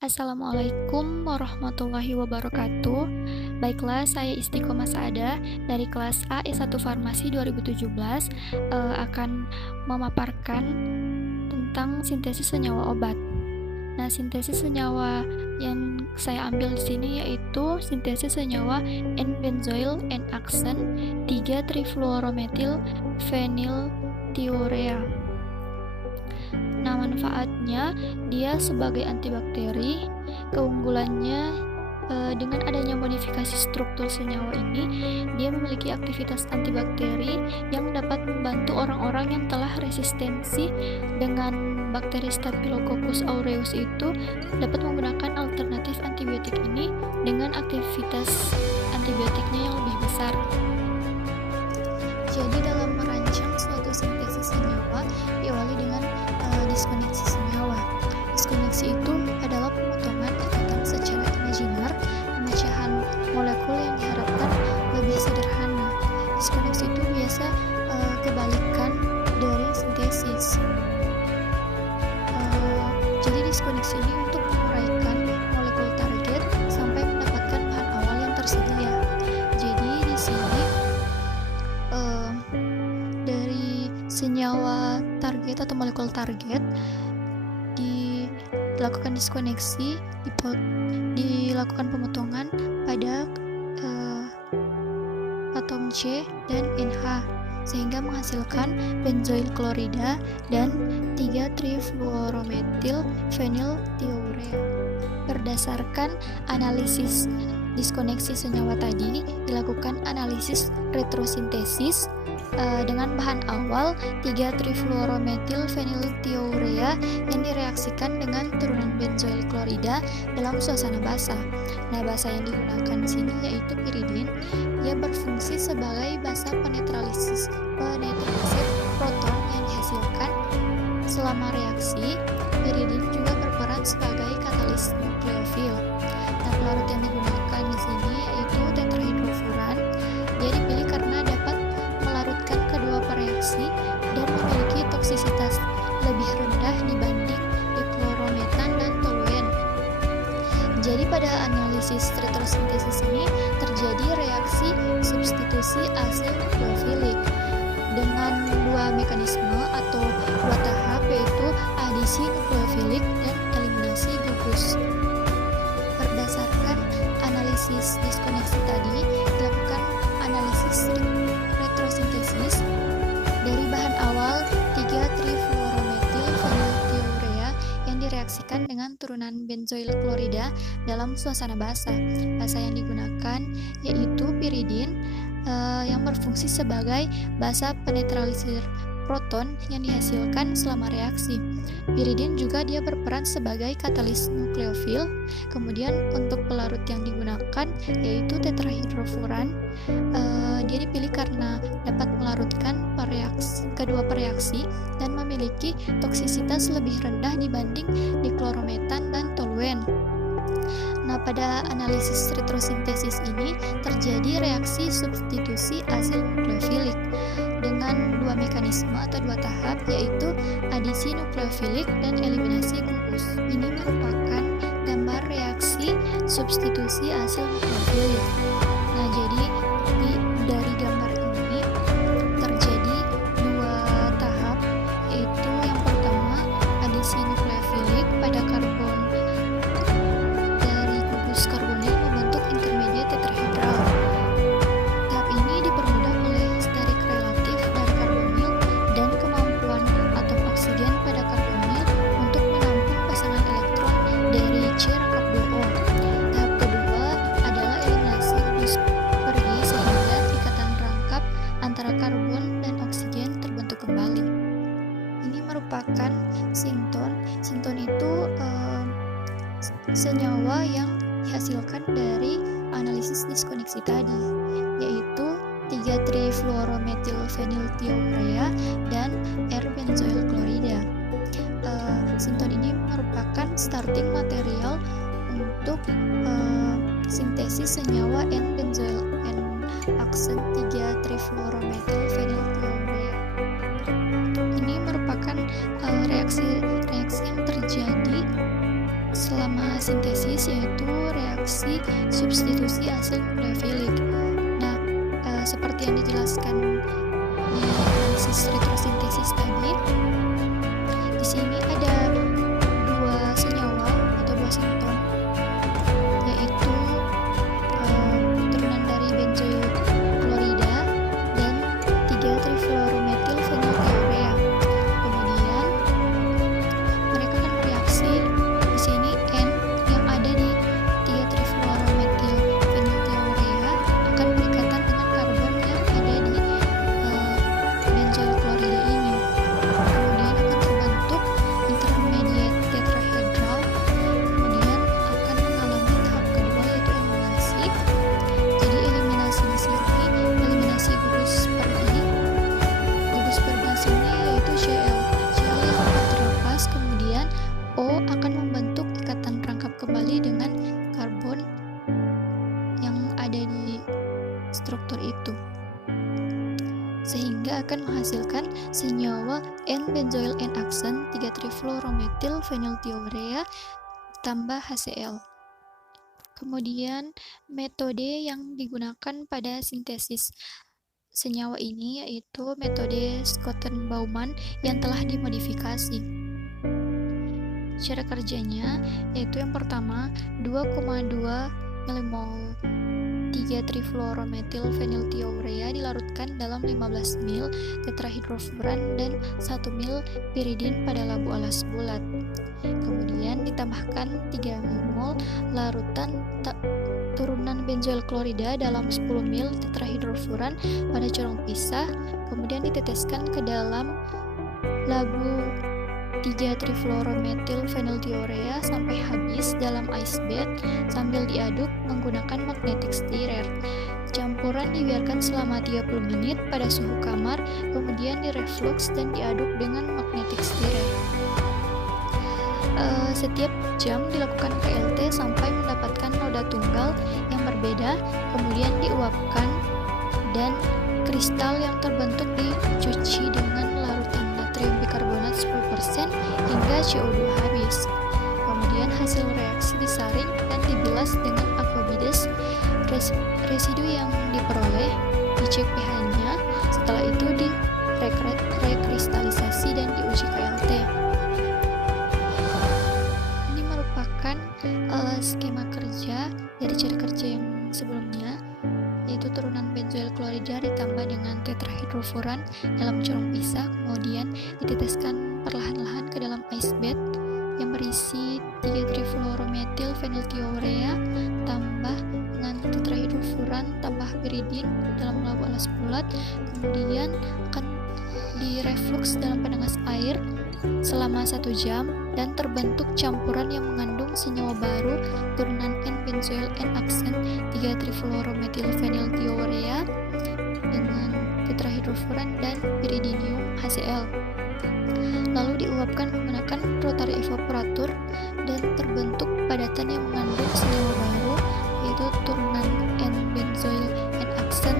Assalamualaikum warahmatullahi wabarakatuh. Baiklah, saya Istiqomah Saadah dari kelas A S1 Farmasi 2017 akan memaparkan tentang sintesis senyawa obat. Nah, sintesis senyawa yang saya ambil di sini yaitu sintesis senyawa N-benzoyl N-aksen 3-trifluorometil phenylthiourea. Nah, manfaatnya dia sebagai antibakteri. Keunggulannya dengan adanya modifikasi struktur senyawa ini, dia memiliki aktivitas antibakteri yang dapat membantu orang-orang yang telah resistensi dengan bakteri Staphylococcus aureus itu dapat menggunakan alternatif antibiotik ini dengan aktivitas antibiotiknya yang lebih besar. Jadi dalam merancang suatu sintesis senyawa diawali dengan diskoneksi senyawa. Diskoneksi itu adalah pemotongan ikatan secara imajiner pemecahan molekul yang diharapkan lebih sederhana. Diskoneksi itu biasa kebalikan dari sintesis. Jadi diskoneksi ini untuk menguraikan molekul target sampai mendapatkan bahan awal yang tersedia. Jadi di sini dari senyawa target atau molekul target dilakukan diskoneksi, dilakukan pemotongan pada atom C dan NH sehingga menghasilkan benzoyl klorida dan 3-trifluorometil phenylthiourea. Berdasarkan analisis diskoneksi senyawa tadi, dilakukan analisis retrosintesis dengan bahan awal 3-trifluorometil phenylthiourea yang direaksikan dengan turunan benzoyl klorida dalam suasana basah. Nah, basa yang digunakan di sini yaitu piridin. Ia berfungsi sebagai basa penetralisis proton yang dihasilkan selama reaksi. Piridin juga berperan sebagai katalis nukleofil. Nah, pelarut yang digunakan di sini yaitu tetrahidrofuran. Dia dipilih karena dapat melarutkan kedua reaksi dan memiliki toksisitas lebih rendah dibanding dichlorometan dan toluen. Jadi pada analisis retrosintesis ini terjadi reaksi substitusi asil nukleofilik dengan dua mekanisme atau dua tahap, yaitu adisi nukleofilik dan eliminasi gugus. Berdasarkan analisis diskoneksi tadi, dilakukan analisis retrosintesis dari bahan awal 3-trifluorometil phenylthiourea yang direaksikan dengan turunan benzoyl klorida dalam suasana basah. Basa yang digunakan yaitu piridin yang berfungsi sebagai basa penetralisir proton yang dihasilkan selama reaksi. Piridin juga dia berperan sebagai katalis nukleofil. Kemudian untuk pelarut yang digunakan yaitu tetrahidrofuran. Dia dipilih karena dapat melarutkan kedua reaksi dan memiliki toksisitas lebih rendah dibanding dichlorometan dan toluen. Nah, pada analisis retrosintesis ini terjadi reaksi substitusi asil nukleofilik dengan dua mekanisme atau dua tahap, yaitu adisi nukleofilik dan eliminasi gugus. Ini merupakan gambar reaksi substitusi asil nukleofilik. Nah, jadi dari gambar ini terjadi dua tahap, yaitu yang pertama adisi nukleofilik pada karbon dari gugus karbonil membentuk intermediat tetrahedral. Tahap ini dipermudah oleh sterik relatif dari karbonil dan kemampuan atom oksigen pada karbonil untuk menampung pasangan elektron dari C rangkap 2O. Tahap kedua adalah eliminasi gugus pergi sehingga ikatan rangkap antara karbon dan oksigen terbentuk kembali. Ini merupakan sinton. Sinton itu senyawa yang dihasilkan dari analisis diskoneksi tadi, yaitu 3-trifluorometil phenylthiourea dan R-benzoyl klorida. Sinton ini merupakan starting material untuk sintesis senyawa N-benzoyl N-aksen 3-trifluorometil phenylthiourea. Ini merupakan reaksi yang terjadi selama pertama sintesis, yaitu reaksi substitusi hasil nukleofilik. Nah, seperti yang dijelaskan di analisis retrosintesis tadi, di sini ada dua senyawa atau dua sinton, yaitu turunan dari benzoil klorida dan 3-trifluorometil-feniltiourea. Kemudian mereka akan bereaksi. Di sini N yang ada di 3-trifluorometil-feniltiourea akan berikatan dengan karbon yang ada di benzoil klorida ini. Kemudian akan terbentuk intermediate tetrahedral. Kemudian akan mengalami tahap kedua, yaitu eliminasi. Jadi eliminasi di sini eliminasi gugus perdi. Gugus perdi di sini yaitu Cl. Cl yang akan terlepas, kemudian O akan membentuk ikatan rangkap kembali dengan karbon yang ada di struktur itu, sehingga akan menghasilkan senyawa N-benzoyl N-aksen 3-trifluorometil-feniltiourea tambah HCl. Kemudian metode yang digunakan pada sintesis senyawa ini yaitu metode Schotten-Baumann yang telah dimodifikasi. Cara kerjanya yaitu yang pertama 2,2 milimol 3-trifluorometil-feniltiourea dilarutkan dalam 15 ml tetrahidrofuran dan 1 ml piridin pada labu alas bulat. Kemudian ditambahkan 3 ml larutan turunan benzoil klorida dalam 10 ml tetrahidrofuran pada corong pisah, kemudian diteteskan ke dalam labu 3-trifluorometil-feniltiourea sampai habis dalam ice bath sambil diaduk menggunakan magnetic stirrer. Campuran dibiarkan selama 30 menit pada suhu kamar, kemudian direflux dan diaduk dengan magnetic stirrer. Setiap jam dilakukan KLT sampai mendapatkan noda tunggal yang berbeda, kemudian diuapkan dan kristal yang terbentuk dicuci dengan larutan natrium bikarbonat 10% hingga CO2 habis. Kemudian hasil reaksi disaring dan dibilas dengan aquabides. Residu yang diperoleh dicek pH-nya, setelah itu rekristalisasi dan diuji KLT. Ini merupakan skema kerja dari cara kerja yang sebelumnya, yaitu turunan benzoil klorida ditambah dengan tetrahidrofuran dalam corong pisah, kemudian diteteskan perlahan-lahan ke dalam ice bath yang berisi 3-trifluorometil-feniltiourea tambah dengan tetrahidrofuran tambah piridin dalam labu alas bulat, kemudian akan direflux dalam penegas air selama 1 jam dan terbentuk campuran yang mengandung senyawa baru turunan N-benzoyl N-aksen 3-trifluorometil-feniltiourea dengan tetrahidrofuran dan piridinium HCl. Lalu diuapkan menggunakan rotary evaporator dan terbentuk padatan yang mengandung senyawa baru, yaitu turunan N-benzoyl N-aksen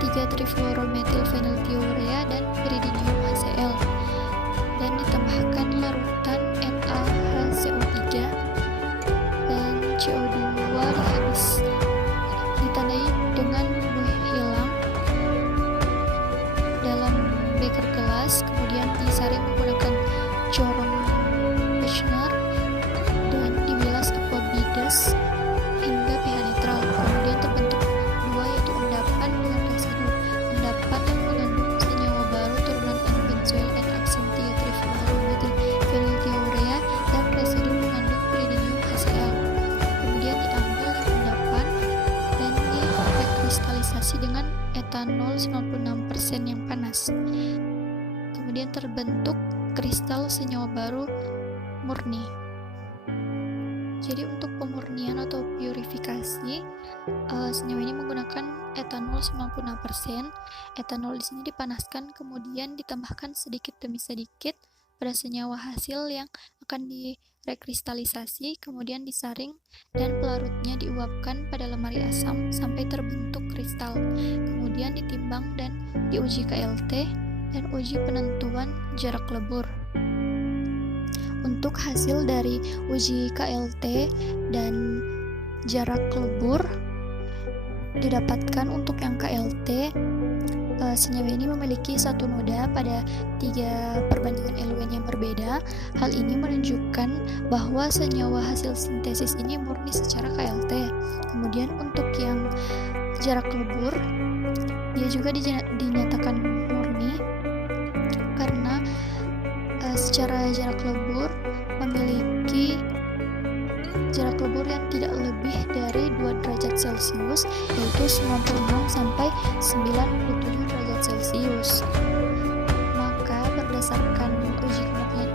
3-trifluorometil-feniltiourea dan piridinium HCl, dan ditambahkan larutan NaHCO3 dan CO2 dihabis, ditandai dengan buih hilang dalam beker gelas, kemudian disaring menggunakan corong Kirchner dan dibilas aquabides hingga pH netral. Kemudian terbentuk dua, yaitu endapan dengan residu. Endapan yang mengandung senyawa baru turunan N-benzoyl N-aksen 3-trifluorometil-feniltiourea dan residu mengandung piridinium HCl. Kemudian diambil endapan dan direkristalisasi dengan etanol 96% yang panas. Kemudian terbentuk kristal senyawa baru murni. Jadi untuk pemurnian atau purifikasi, senyawa ini menggunakan etanol 96%. Etanol di sini dipanaskan kemudian ditambahkan sedikit demi sedikit pada senyawa hasil yang akan direkristalisasi, kemudian disaring dan pelarutnya diuapkan pada lemari asam sampai terbentuk kristal. Kemudian ditimbang dan diuji KLT dan uji penentuan jarak lebur. Untuk hasil dari uji KLT dan jarak lebur didapatkan untuk yang KLT, senyawa ini memiliki satu noda pada 3 perbandingan elemen yang berbeda. Hal ini menunjukkan bahwa senyawa hasil sintesis ini murni secara KLT. Kemudian untuk yang jarak lebur, dia juga dinyatakan murni karena secara jarak lebur memiliki jarak lebur yang tidak lebih dari 2 derajat Celcius, yaitu 96 sampai 97 derajat Celcius. Maka berdasarkan uji kemurnian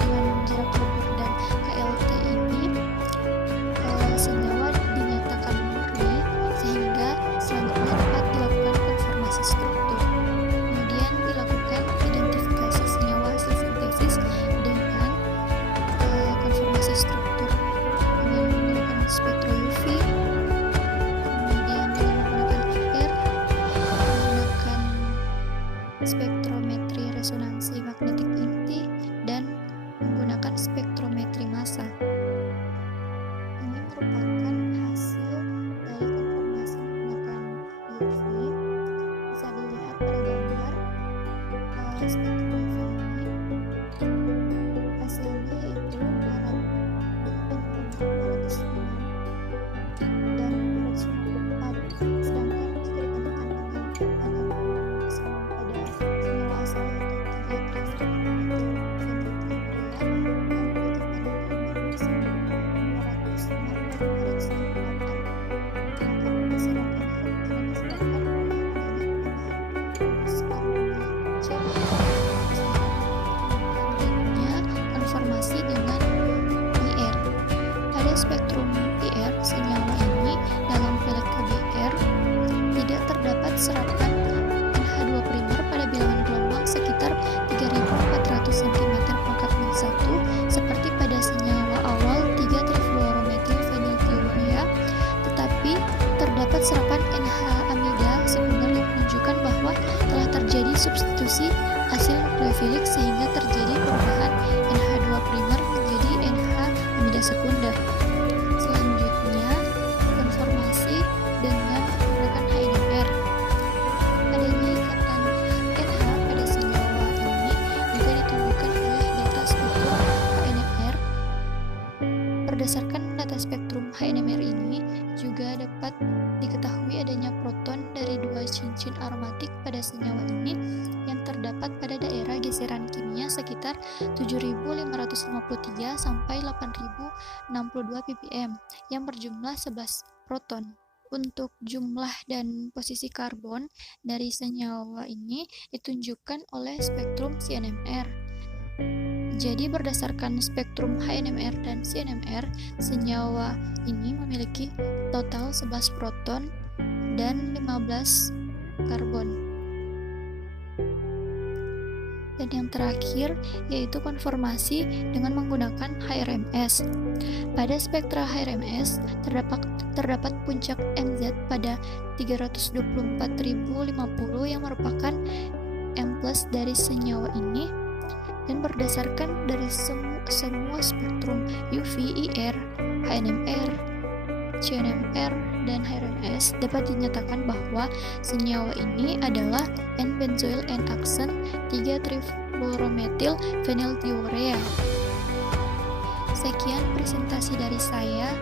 dengan jarak lebur dan KLT ini, senyawa dinyatakan murni sehingga selanjutnya dapat dilakukan konformasi struktur. Kemudian dilakukan identifikasi senyawa hasil sintesis dengan konformasi struktur dengan menggunakan spektro UV, kemudian dengan menggunakan IR, menggunakan spektrometri resonansi magnetik inti, dan menggunakan spektrometri massa. Ini merupakan hasil dari konformasi menggunakan UV. Bisa dilihat pada gambar spektro UV ini. Hasilnya yaitu 206 dan 254, sedangkan jika dibandingkan dengan analog sama pada senyawa asal yaitu 3 konformasi dengan IR. Pada spektrum IR, senyawa ini dalam pelet KBR tidak terdapat serapan NH2 primer pada bilangan gelombang sekitar 3.400 cm/1 seperti pada senyawa awal 3-trifluorometilfeniltiurea, tetapi terdapat serapan NH amida sekunder yang menunjukkan bahwa telah terjadi substitusi asil nukleofilik sehingga terjadi perubahan NH2 primer menjadi NH amida sekunder. Selanjutnya, konformasi dengan menggunakan HNMR. Adanya ikatan NH pada senyawa ini juga ditunjukkan oleh data spektrum HNMR. Berdasarkan data spektrum HNMR ini juga dapat diketahui adanya proton dari 2 cincin aromatik pada senyawa ini yang terdapat pada daerah geseran kimia sekitar 7.553 sampai 8.062 ppm yang berjumlah 11 proton. Untuk jumlah dan posisi karbon dari senyawa ini ditunjukkan oleh spektrum CNMR. Jadi berdasarkan spektrum HNMR dan CNMR, senyawa ini memiliki total 11 proton dan 15 karbon. Dan yang terakhir yaitu konformasi dengan menggunakan HRMS. Pada spektra HRMS terdapat puncak MZ pada 324.050 yang merupakan M+ dari senyawa ini, dan berdasarkan dari semua spektrum UV, IR, HNMR, CNMR, dan HRMS dapat dinyatakan bahwa senyawa ini adalah N-benzoyl N-aksen 3-trifluorometil feniltiurea. Sekian presentasi dari saya.